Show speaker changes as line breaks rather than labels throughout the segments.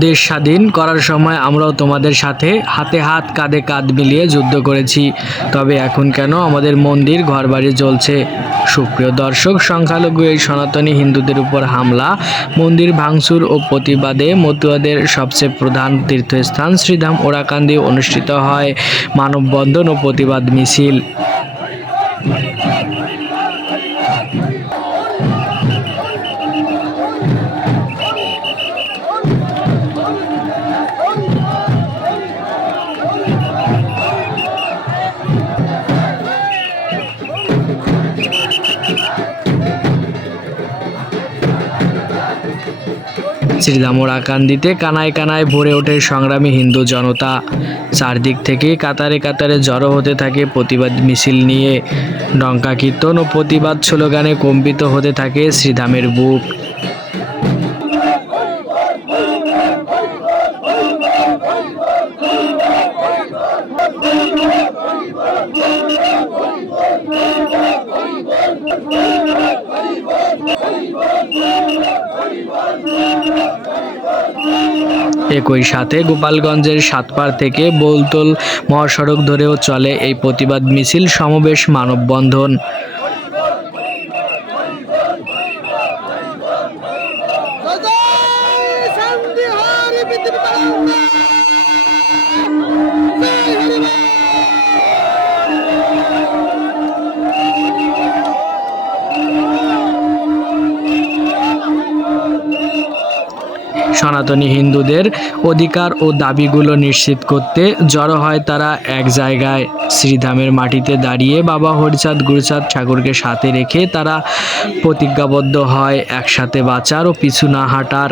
দেশ স্বাধীন করার সময় আমরাও তোমাদের সাথে হাতে হাত, কাঁধে কাঁধ মিলিয়ে যুদ্ধ করেছি। তবে এখন কেন আমাদের মন্দির ঘরবাড়ি জ্বলছে? সুপ্রিয় দর্শক, সংখ্যালঘু এই সনাতনী হিন্দুদের উপর হামলা, মন্দির ভাঙচুর ও প্রতিবাদে মতুয়াদের সবচেয়ে প্রধান তীর্থস্থান শ্রীধাম ওরাকান্দি অনুষ্ঠিত হয়। মানববন্ধন ও প্রতিবাদ মিছিল। শ্রীদামোরাকান্দিতে কানায় কানায় ভরে ওঠে সংগ্রামী হিন্দু জনতা। চারদিক থেকে কাতারে কাতারে জড়ো হতে থাকে প্রতিবাদ মিছিল নিয়ে। ডঙ্কা কীর্তন ও প্রতিবাদ স্লোগানে কম্পিত হতে থাকে শ্রীধামের বুক। একই সাথে গোপালগঞ্জের সাতপার থেকে বলতল মহাসড়ক ধরেও চলে এই প্রতিবাদ মিছিল সমাবেশ মানববন্ধন। সনাতনী হিন্দুদের অধিকার ও দাবিগুলো নিশ্চিত করতে জড়ো হয় তারা এক জায়গায়। শ্রীধামের মাটিতে দাঁড়িয়ে বাবা হরিচাঁদ গুরুচাঁদ ঠাকুরকে সাথে রেখে তারা প্রতিজ্ঞাবদ্ধ হয়, একসাথে বাঁচার ও পিছু না হাঁটার।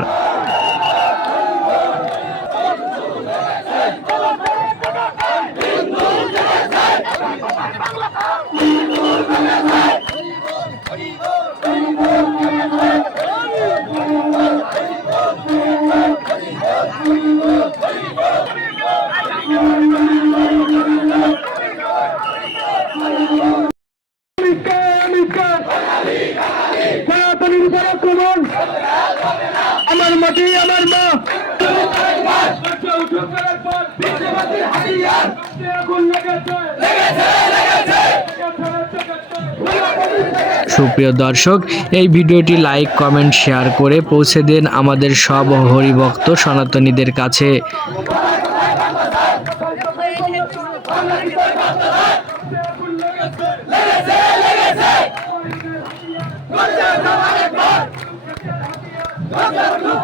আমার মাটি আমার মা।
সুপ্রিয় দর্শক এই ভিডিওটি লাইক কমেন্ট শেয়ার করে পৌঁছে দেন আমাদের সব হরিভক্ত সনাতনীদের কাছে।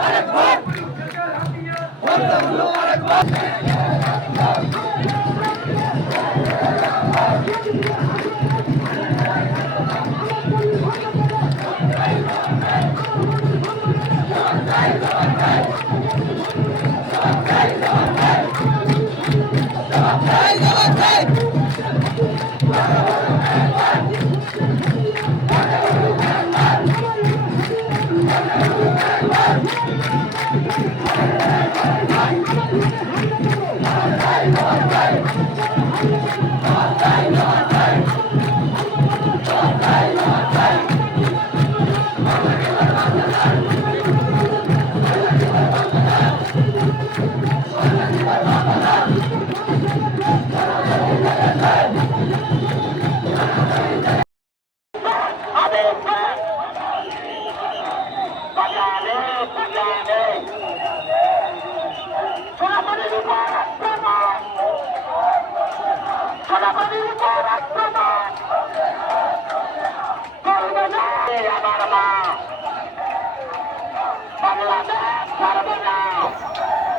Right, right.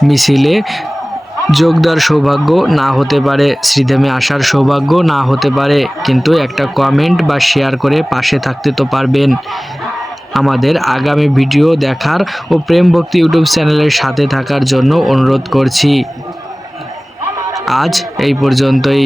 মিছিলে যোগ দেওয়ার সৌভাগ্য না হতে পারে, শ্রীধামে আসার সৌভাগ্য না হতে পারে, কিন্তু একটা কমেন্ট বা শেয়ার করে পাশে থাকতে তো পারবেন। আমাদের আগামী ভিডিও দেখার ও প্রেম ভক্তি ইউটিউব চ্যানেলের সাথে থাকার জন্য অনুরোধ করছি। আজ এই পর্যন্তই।